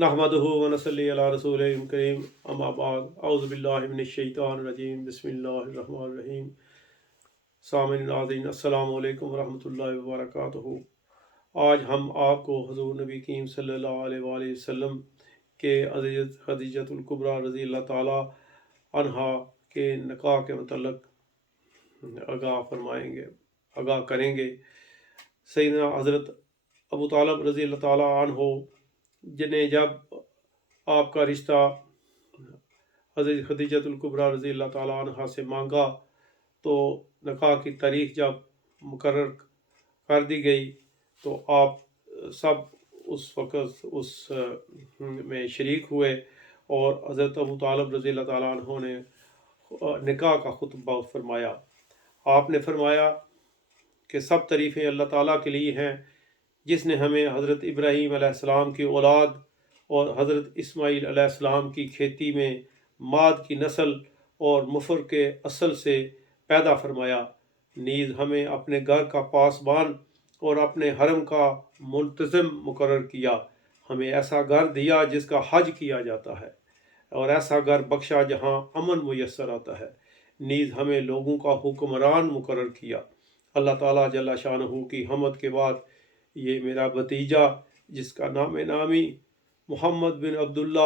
नहमदुहु व नसल्ली अला रसूलिल करीम अम्मा बाद औज़ु बिल्लाहि मिनश शैतानिर रजीम बिस्मिल्लाहिर रहमानिर रहीम। सामिन नाज़रीन अस्सलामु अलैकुम व रहमतुल्लाहि व बरकातुहू। आज हम आपको हुज़ूर नबी करीम सल्लल्लाहु अलैहि वसल्लम के अज़ीज़ खदीजतुल कुबरा रज़ी अल्लाह ताला अन्हा के निकाह के मतलब आगाह करेंगे। सैयदना हज़रत अबू तालिब रज़ी अल्लाह ताला अन्हो जिन्हें जब आपका रिश्ता हज़रत खदीजतुल कुबरा रज़ी अल्लाह ताला अन्हा से मांगा तो निकाह की तारीख जब मुकर्रर कर दी गई तो आप सब उस वक़्त उस में शरीक हुए और हज़रत अबू तालिब रज़ी अल्लाह ताला अन्हो ने निकाह का खुतबा फरमाया। आपने फरमाया कि सब तारीफ़ें अल्लाह ताला के लिए हैं जिसने हमें हज़रत इब्राहीम अलैहिस्सलाम की औलाद और हज़रत इस्माईल अलैहिस्सलाम की खेती में माद की नस्ल और मुफर के असल से पैदा फरमाया। नीज़ हमें अपने घर का पासबान और अपने हरम का मुल्तज़िम मुकर्रर किया। हमें ऐसा घर दिया जिसका हज किया जाता है और ऐसा घर बख्शा जहाँ अमन मुयस्सर आता है। नीज़ हमें लोगों का हुक्मरान मुकर्रर किया। अल्लाह ताला जल्ला शानहू की हमद के बाद ये मेरा भतीजा जिसका नाम नामी मोहम्मद बिन अब्दुल्ला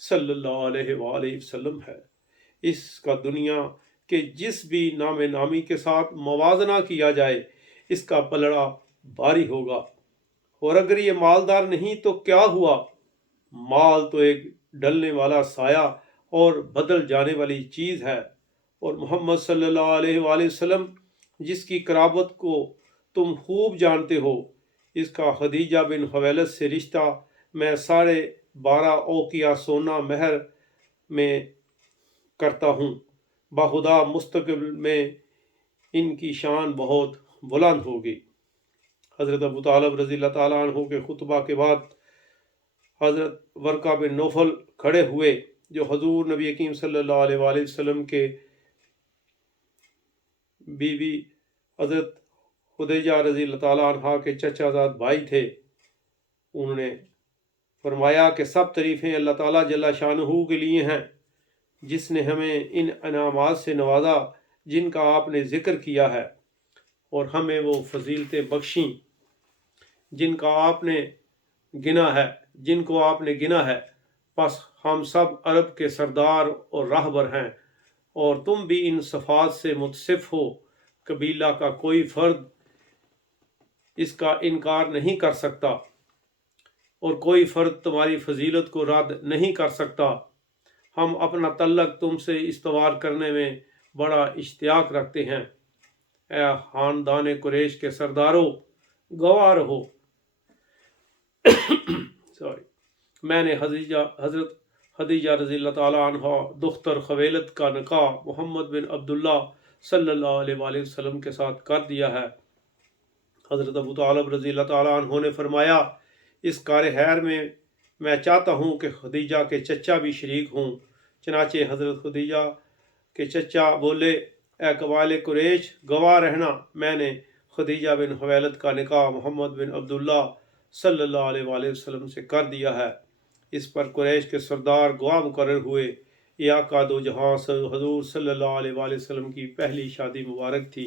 सल्लल्लाहु अलैहि वसल्लम है, इसका दुनिया के जिस भी नाम नामी के साथ मवाजना किया जाए इसका पलड़ा भारी होगा। और अगर ये मालदार नहीं तो क्या हुआ? माल तो एक ढलने वाला साया और बदल जाने वाली चीज़ है। और मोहम्मद सल्लल्लाहु अलैहि वसल्लम जिसकी कराबत को तुम खूब जानते हो, इसका खदीजा बिन खवैलद से रिश्ता मैं 12.5 औकिया सोना महर में करता हूँ। बाखुदा मुस्तकबिल में इनकी शान बहुत बुलंद होगी। हज़रत अबू तालिब रज़ी अल्लाह ताला अन्हु के खुतबा के बाद हज़रत वर्का बिन नौफल खड़े हुए जो हजूर नबी करीम सल्लल्लाहु अलैहि वसल्लम के बीवी हज़रत खुदैजा रज़ी अल्लाह ताला अन्हा के चचाजाद भाई थे। उन्होंने फरमाया कि सब तारीफ़ें अल्लाह ताला जल्ला शानहू के लिए हैं जिसने हमें इन इनामात से नवाजा जिनका आपने ज़िक्र किया है और हमें वो फजीलतें बख्शी जिनको आपने गिना है। बस हम सब अरब के सरदार और राहबर हैं और तुम भी इन सफ़ात से मुतसिफ हो। कबीला का कोई फ़र्द इसका इनकार नहीं कर सकता और कोई फ़र्द तुम्हारी फजीलत को रद्द नहीं कर सकता। हम अपना तल्लक तुमसे इस्तवार करने में बड़ा इश्तियाक रखते हैं। ए खानदान कुरैश के सरदारों, गवाह रहो। मैंने हज़रत खदीजा रज़ी अल्लाह ताला अन्हा दुख्तर खवैलद का निकाह मोहम्मद बिन अब्दुल्ला सल्लल्लाहु अलैहि वसल्लम के साथ कर दिया है। हज़रत अबू तालिब रज़ी अल्लाह ताला अन्हु ने फरमाया, इस कार खैर में मैं चाहता हूँ कि खदीजा के चचा भी शरीक हों। चनाचे हज़रत खदीजा के चचा बोले, ए कबाइल कुरैश, गवाह रहना, मैंने खदीजा बिन खवैलद का निकाह मोहम्मद बिन अब्दुल्ला सल्लल्लाहु अलैहि वसल्लम से कर दिया है। इस पर कुरैश के सरदार गवाह मुकर्रर हुए। ये आका दो जहां हजूर सल्लल्लाहु अलैहि वसल्लम की पहली शादी मुबारक थी।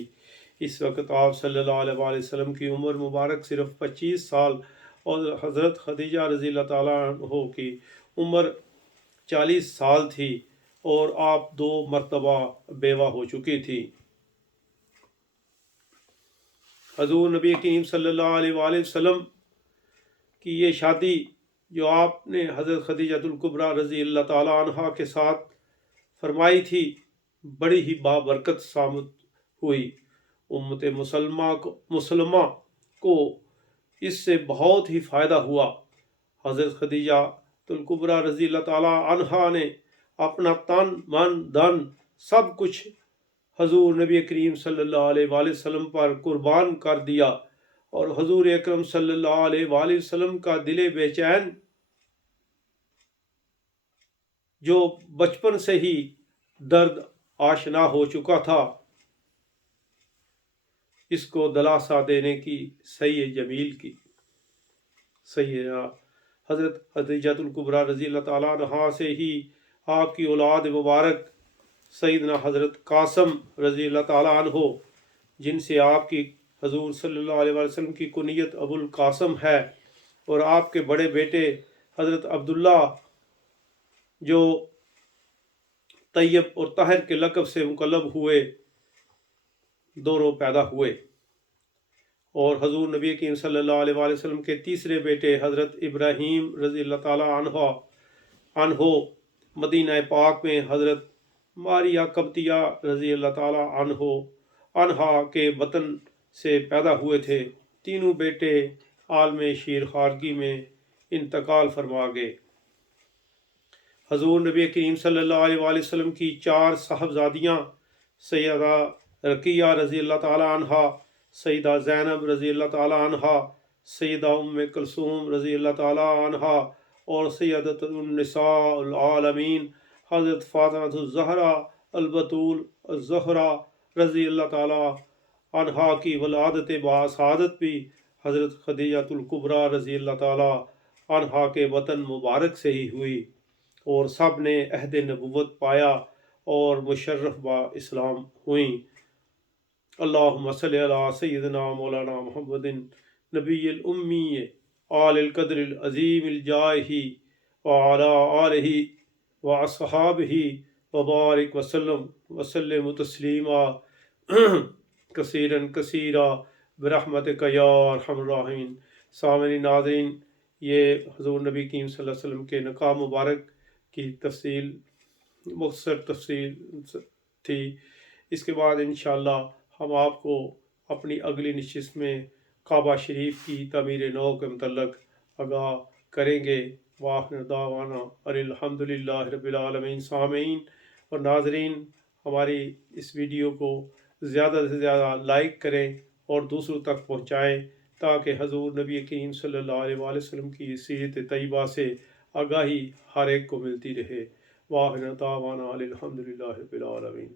इस वक्त आप सल्लल्लाहु अलैहि वसल्लम की उम्र मुबारक सिर्फ 25 साल और हज़रत खदीजा रज़ी अल्लाह ताला अन्हा की उम्र 40 साल थी और आप 2 मरतबा बेवा हो चुकी थी। हजूर नबी करीम सल्लल्लाहु अलैहि वसल्लम की ये शादी जो आपने हज़रत खदीजतुल कुबरा रज़ी अल्लाह ताला अन्हा के साथ फरमाई थी, बड़ी ही बाबरकत साबित हुई। उम्मत मुसलमा को इससे बहुत ही फ़ायदा हुआ। हज़रत खदीजतुल कुबरा रज़ी अल्लाह ताला अन्हा ने अपना तन मन धन सब कुछ हजूर नबी करीम सल्लल्लाहु अलैहि वसल्लम पर कुर्बान कर दिया और हजूर अकरम सल्लल्लाहु अलैहि वसल्लम का दिले बेचैन जो बचपन से ही दर्द आशना हो चुका था, इसको दलासा देने की सैयद जमील की सैयदना حضرت خدیجہ الکبریٰ رضی اللہ تعالیٰ عنہا سے ہی آپ کی اولاد مبارک سیدنا حضرت قاسم رضی اللہ تعالیٰ عنہ، جن سے آپ کی حضور صلی اللہ علیہ وسلم کی کنیت ابو القاسم ہے، اور آپ کے بڑے بیٹے حضرت عبداللہ جو طیب اور طاہر کے لقب سے مقلب ہوئے، دونوں پیدا ہوئے۔ اور حضور نبی کریم صلی اللہ علیہ وسلم کے تیسرے بیٹے حضرت ابراہیم رضی اللہ تعالیٰ عنہ مدینہ پاک میں حضرت ماریہ قبطیہ رضی اللہ تعالیٰ عنہا کے وطن سے پیدا ہوئے تھے۔ تینوں بیٹے عالم شیر خارگی میں انتقال فرما گئے۔ حضور نبی کریم صلی اللہ علیہ وسلم کی 4 صاحبزادیاں سیدہ رقیہ رضی اللہ تعالیٰ عنہا، سیدہ زینب رضی اللہ تعالیٰ عنہا، سیدہ ام کلثوم رضی اللہ تعالیٰ عنہا، اور سیدۃ النساء العالمین حضرت فاطمہ الزہرا البتول الزہرا رضی اللہ تعالیٰ عنہا کی ولادت باسعادت بھی حضرت خدیجہ الکبریٰ رضی اللہ تعالیٰ عنہا کے وطن مبارک سے ہی ہوئی، اور سب نے عہد نبوت پایا اور مشرف با اسلام ہوئیں۔ اللہم صلی علی سیدنا مولانا محمد نبی الامی آل القدر العظیم الجاہ وعلی آلہ واصحابہ وبارک وسلم تسلیما کثیرا کثیرا برحمتک یا ارحم الراحمین۔ سامعین ناظرین، یہ حضور نبی کریم صلی اللہ علیہ وسلم کے نکاح مبارک کی تفصیل، مختصر تفصیل تھی۔ اس کے بعد انشاءاللہ ہم آپ کو اپنی اگلی نشست میں کعبہ شریف کی تعمیر نو کے متعلق آگاہ کریں گے۔ وآخر دعوانا ان الحمدللہ رب العالمین۔ سامعین اور ناظرین، ہماری اس ویڈیو کو زیادہ سے زیادہ لائک کریں اور دوسروں تک پہنچائیں، تاکہ حضور نبی کریم صلی اللہ علیہ وسلم کی سیرت طیبہ سے آگاہی ہر ایک کو ملتی رہے۔ وآخر دعوانا ان الحمدللہ رب العالمین۔